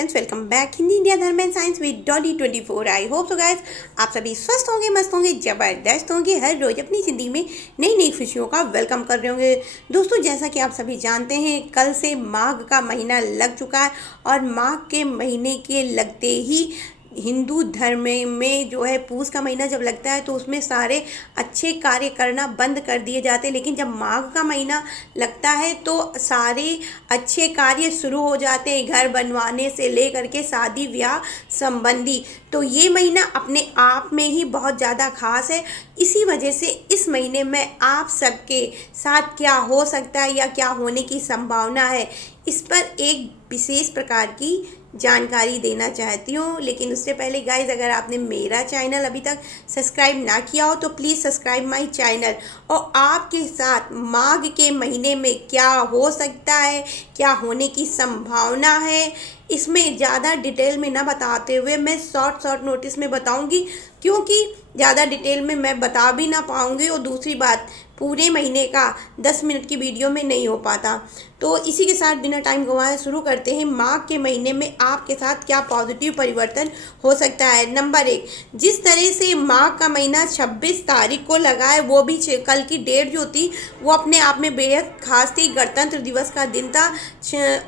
Friends, welcome back Hindi India Dharma and science with Dolly 24। I hope so guys आप सभी स्वस्थ होंगे, मस्त होंगे, ज़बरदस्त होंगे, हर रोज़ अपनी ज़िंदगी में नई नई खुशियों का वेलकम कर रहे होंगे। दोस्तों, जैसा कि आप सभी जानते हैं, कल से माघ का महीना लग चुका है और माघ के महीने के लगते ही हिंदू धर्म में जो है पूस का महीना जब लगता है तो उसमें सारे अच्छे कार्य करना बंद कर दिए जाते हैं। लेकिन जब माघ का महीना लगता है तो सारे अच्छे कार्य शुरू हो जाते हैं, घर बनवाने से लेकर के शादी ब्याह संबंधी। तो ये महीना अपने आप में ही बहुत ज़्यादा खास है। इसी वजह से इस महीने में आप सबके साथ क्या हो सकता है या क्या होने की संभावना है, इस पर एक विशेष प्रकार की जानकारी देना चाहती हूँ। लेकिन उससे पहले गाइज, अगर आपने मेरा चैनल अभी तक सब्सक्राइब ना किया हो तो प्लीज़ सब्सक्राइब माय चैनल। और आपके साथ माघ के महीने में क्या हो सकता है, क्या होने की संभावना है, इसमें ज़्यादा डिटेल में ना बताते हुए मैं शॉर्ट नोटिस में बताऊंगी, क्योंकि ज़्यादा डिटेल में मैं बता भी ना पाऊंगी और दूसरी बात पूरे महीने का 10 मिनट की वीडियो में नहीं हो पाता। तो इसी के साथ बिना टाइम गंवाए शुरू करते हैं। माघ के महीने में आपके साथ क्या पॉजिटिव परिवर्तन हो सकता है। नंबर 1, जिस तरह से माघ का महीना 26 तारीख को लगा है, वो भी कल की डेट जो थी वो अपने आप में बेहद खास थी। गणतंत्र दिवस का दिन था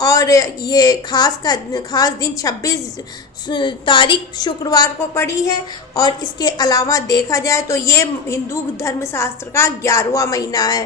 और ये खास दिन 26 तारीख शुक्रवार को पड़ी है। और इसके अलावा देखा जाए तो ये हिंदू धर्मशास्त्र का 11वां महीना है।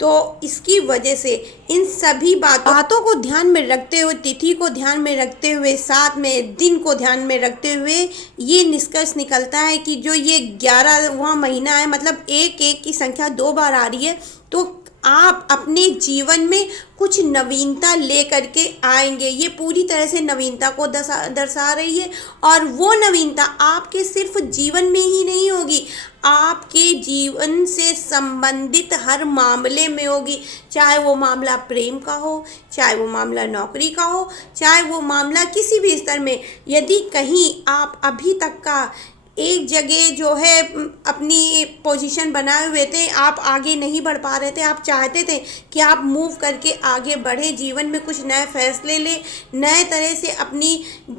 तो इसकी वजह से इन सभी बातों को ध्यान में रखते हुए, तिथि को ध्यान में रखते हुए, साथ में दिन को ध्यान में रखते हुए ये निष्कर्ष निकलता है कि जो ये 11वां महीना है, मतलब एक की संख्या 2 बार आ रही है, तो आप अपने जीवन में कुछ नवीनता लेकर के आएंगे। ये पूरी तरह से नवीनता को दर्शा रही है। और वो नवीनता आपके सिर्फ जीवन में ही नहीं होगी, आपके जीवन से संबंधित हर मामले में होगी। चाहे वो मामला प्रेम का हो, चाहे वो मामला नौकरी का हो, चाहे वो मामला किसी भी स्तर में। यदि कहीं आप अभी तक का एक जगह जो है अपनी पोजीशन बनाए हुए थे, आप आगे नहीं बढ़ पा रहे थे, आप चाहते थे कि आप मूव करके आगे बढ़े, जीवन में कुछ नए फैसले लें, नए तरह से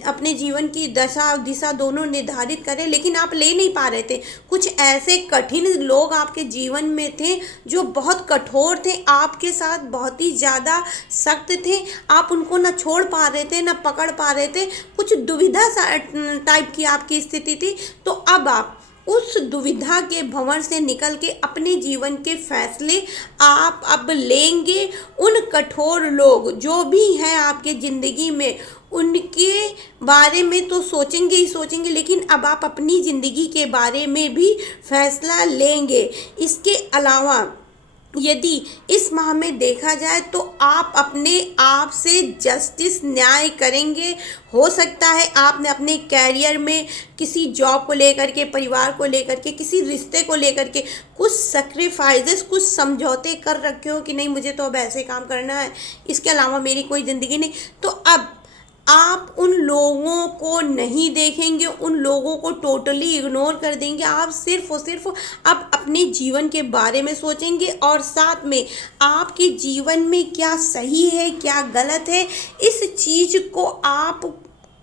अपने जीवन की दिशा दोनों निर्धारित करें, लेकिन आप ले नहीं पा रहे थे। कुछ ऐसे कठिन लोग आपके जीवन में थे जो बहुत कठोर थे, आपके साथ बहुत ही ज़्यादा सख्त थे, आप उनको ना छोड़ पा रहे थे ना पकड़ पा रहे थे। कुछ दुविधा टाइप की आपकी स्थिति थी। तो अब आप उस दुविधा के भंवर से निकल के अपने जीवन के फैसले आप अब लेंगे। उन कठोर लोग जो भी हैं आपके ज़िंदगी में, उनके बारे में तो सोचेंगे ही सोचेंगे, लेकिन अब आप अपनी ज़िंदगी के बारे में भी फैसला लेंगे। इसके अलावा यदि इस माह में देखा जाए तो आप अपने आप से जस्टिस न्याय करेंगे। हो सकता है आपने अपने कैरियर में किसी जॉब को लेकर के, परिवार को लेकर के, किसी रिश्ते को लेकर के कुछ सेक्रीफाइसेस, कुछ समझौते कर रखे हो कि नहीं, मुझे तो अब ऐसे काम करना है, इसके अलावा मेरी कोई ज़िंदगी नहीं। तो अब आप उन लोगों को नहीं देखेंगे, उन लोगों को टोटली इग्नोर कर देंगे। आप सिर्फ और सिर्फ अब अपने जीवन के बारे में सोचेंगे और साथ में आपके जीवन में क्या सही है, क्या गलत है, इस चीज़ को आप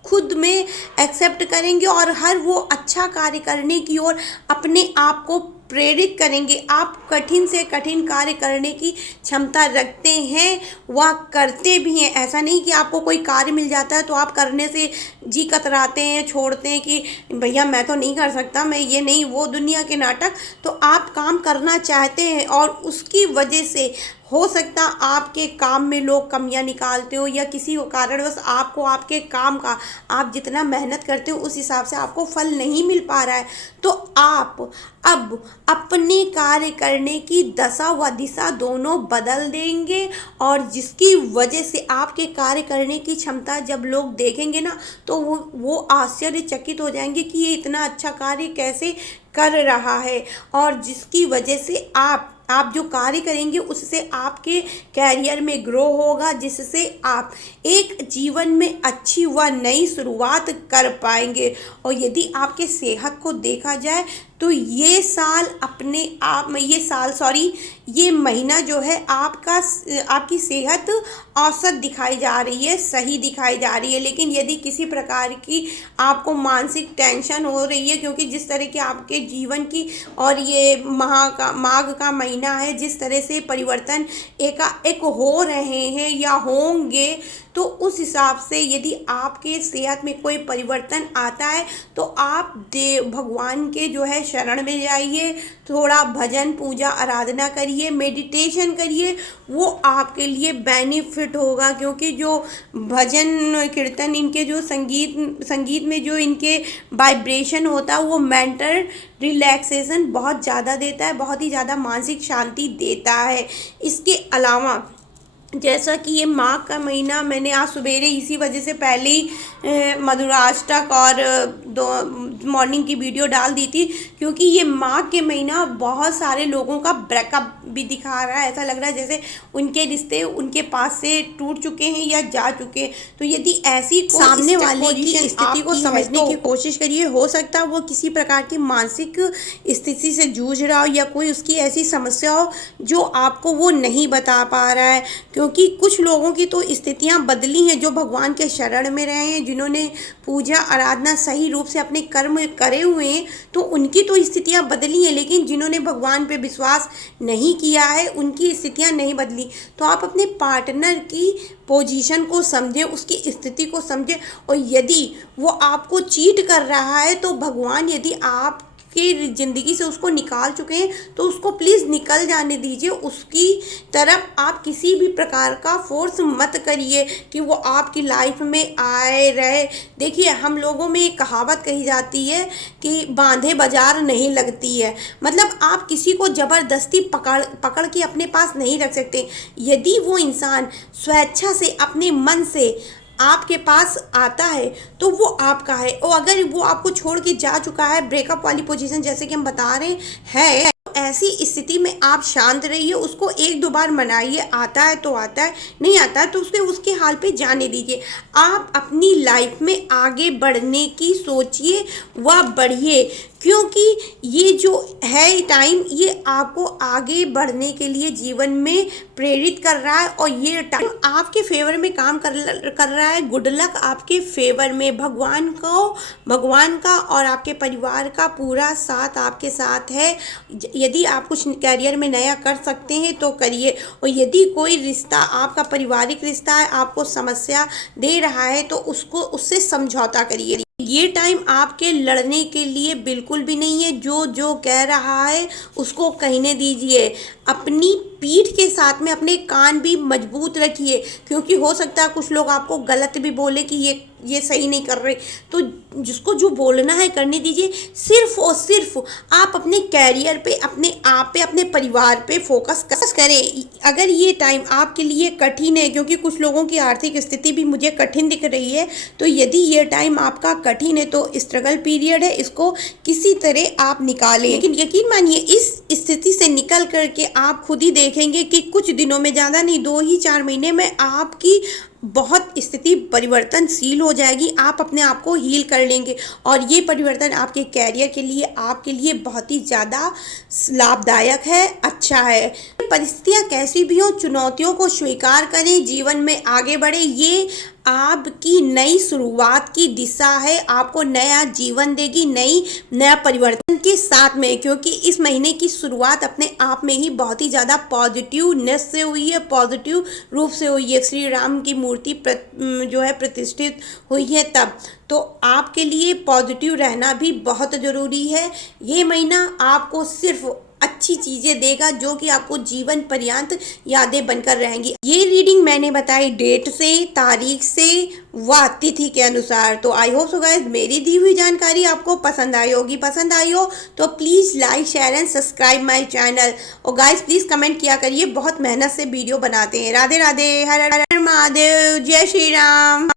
खुद में एक्सेप्ट करेंगे और हर वो अच्छा कार्य करने की ओर अपने आप को प्रेरित करेंगे। आप कठिन से कठिन कार्य करने की क्षमता रखते हैं, वह करते भी हैं। ऐसा नहीं कि आपको कोई कार्य मिल जाता है तो आप करने से जी कतराते हैं, छोड़ते हैं कि भैया मैं तो नहीं कर सकता, मैं ये नहीं, वो दुनिया के नाटक। तो आप काम करना चाहते हैं और उसकी वजह से हो सकता आपके काम में लोग कमियां निकालते हो या किसी कारणवश आपको आपके काम का, आप जितना मेहनत करते हो उस हिसाब से आपको फल नहीं मिल पा रहा है। तो आप अब अपने कार्य करने की दशा व दिशा दोनों बदल देंगे और जिसकी वजह से आपके कार्य करने की क्षमता जब लोग देखेंगे ना, तो वो आश्चर्यचकित हो जाएंगे कि ये इतना अच्छा कार्य कैसे कर रहा है। और जिसकी वजह से आप जो कार्य करेंगे उससे आपके कैरियर में ग्रो होगा, जिससे आप एक जीवन में अच्छी व नई शुरुआत कर पाएंगे। और यदि आपके सेहत को देखा जाए तो ये साल अपने आप, ये महीना जो है आपकी सेहत औसत दिखाई जा रही है, सही दिखाई जा रही है। लेकिन यदि किसी प्रकार की आपको मानसिक टेंशन हो रही है, क्योंकि जिस तरह के आपके जीवन की और ये माघ का महीना है, जिस तरह से परिवर्तन एकाएक हो रहे हैं या होंगे, तो उस हिसाब से यदि आपके सेहत में कोई परिवर्तन आता है तो आप भगवान के जो है शरण में जाइए, थोड़ा भजन पूजा आराधना करिए, मेडिटेशन करिए, वो आपके लिए बेनिफिट होगा। क्योंकि जो भजन कीर्तन, इनके जो संगीत में जो इनके वाइब्रेशन होता है, वो मेंटल रिलैक्सेशन बहुत ज़्यादा देता है, बहुत ही ज़्यादा मानसिक शांति देता है। इसके अलावा जैसा कि ये माघ का महीना, मैंने आज सवेरे इसी वजह से पहले ही मधुराष्टक और मॉर्निंग की वीडियो डाल दी थी, क्योंकि ये माघ के महीना बहुत सारे लोगों का ब्रेकअप भी दिखा रहा है। ऐसा लग रहा है जैसे उनके रिश्ते उनके पास से टूट चुके हैं या जा चुके हैं। तो यदि ऐसी सामने वाले की स्थिति को समझने की कोशिश करिए। हो सकता है वो किसी प्रकार की मानसिक स्थिति से जूझ रहा हो, या कोई उसकी ऐसी समस्या हो जो आपको वो नहीं बता पा रहा है। क्योंकि कुछ लोगों की तो स्थितियां बदली हैं, जो भगवान के शरण में रहे हैं, जिन्होंने पूजा आराधना सही रूप से अपने कर्म करे हुए हैं, तो उनकी तो स्थितियां बदली हैं। लेकिन जिन्होंने भगवान पे विश्वास नहीं किया है, उनकी स्थितियां नहीं बदली। तो आप अपने पार्टनर की पोजीशन को समझें, उसकी स्थिति को समझें, और यदि वो आपको चीट कर रहा है तो भगवान यदि आप कि ज़िंदगी से उसको निकाल चुके हैं तो उसको प्लीज़ निकल जाने दीजिए। उसकी तरफ आप किसी भी प्रकार का फोर्स मत करिए कि वो आपकी लाइफ में आए रहे। देखिए, हम लोगों में एक कहावत कही जाती है कि बांधे बाजार नहीं लगती है। मतलब आप किसी को ज़बरदस्ती पकड़ के अपने पास नहीं रख सकते। यदि वो इंसान स्वेच्छा से अपने मन से आपके पास आता है तो वो आपका है, और अगर वो आपको छोड़ के जा चुका है, ब्रेकअप वाली पोजीशन जैसे कि हम बता रहे हैं, तो ऐसी स्थिति में आप शांत रहिए, उसको एक दो बार मनाइए। आता है तो आता है, नहीं आता है तो उसके हाल पे जाने दीजिए। आप अपनी लाइफ में आगे बढ़ने की सोचिए व बढ़िए, क्योंकि ये जो है टाइम, ये आपको आगे बढ़ने के लिए जीवन में प्रेरित कर रहा है, और ये टाइम आपके फेवर में काम कर रहा है। गुड लक आपके फेवर में। भगवान का और आपके परिवार का पूरा साथ आपके साथ है। यदि आप कुछ करियर में नया कर सकते हैं तो करिए, और यदि कोई रिश्ता, आपका पारिवारिक रिश्ता है, आपको समस्या दे रहा है तो उससे समझौता करिए। ये टाइम आपके लड़ने के लिए बिल्कुल भी नहीं है। जो कह रहा है उसको कहने दीजिए। अपनी पीठ के साथ में अपने कान भी मजबूत रखिए, क्योंकि हो सकता है कुछ लोग आपको गलत भी बोले कि ये सही नहीं कर रहे। तो जिसको जो बोलना है करने दीजिए। सिर्फ और सिर्फ आप अपने कैरियर पे, अपने आप पे, अपने परिवार पे फोकस करें। अगर ये टाइम आपके लिए कठिन है, क्योंकि कुछ लोगों की आर्थिक स्थिति भी मुझे कठिन दिख रही है, तो यदि ये टाइम आपका कठिन है तो स्ट्रगल पीरियड है, इसको किसी तरह आप निकालें। लेकिन यकीन मानिए, इस स्थिति से निकल करके आप खुद ही देखेंगे कि कुछ दिनों में, ज़्यादा नहीं 2 ही 4 महीने में आपकी बहुत स्थिति परिवर्तनशील हो जाएगी। आप अपने आप को हील कर लेंगे, और ये परिवर्तन आपके कैरियर के लिए, आपके लिए बहुत ही ज़्यादा लाभदायक है, अच्छा है। परिस्थितियाँ कैसी भी हों, चुनौतियों को स्वीकार करें, जीवन में आगे बढ़े। ये आपकी नई शुरुआत की दिशा है, आपको नया जीवन देगी, नया परिवर्तन के साथ में। क्योंकि इस महीने की शुरुआत अपने आप में ही बहुत ही ज़्यादा पॉजिटिवनेस से हुई है, पॉजिटिव रूप से हुई है। श्री राम की मूर्ति जो है प्रतिष्ठित हुई है तब। तो आपके लिए पॉजिटिव रहना भी बहुत ज़रूरी है। ये महीना आपको सिर्फ अच्छी चीज़ें देगा, जो कि आपको जीवन पर्यंत यादें बनकर रहेंगी। ये रीडिंग मैंने बताई डेट से, तारीख से व तिथि के अनुसार। तो आई होप सो गाइस, मेरी दी हुई जानकारी आपको पसंद आई होगी। पसंद आई हो तो please like, share and subscribe my channel. और गाइस प्लीज़ कमेंट किया करिए, बहुत मेहनत से वीडियो बनाते हैं। राधे राधे, हर हर महादेव, जय श्री राम।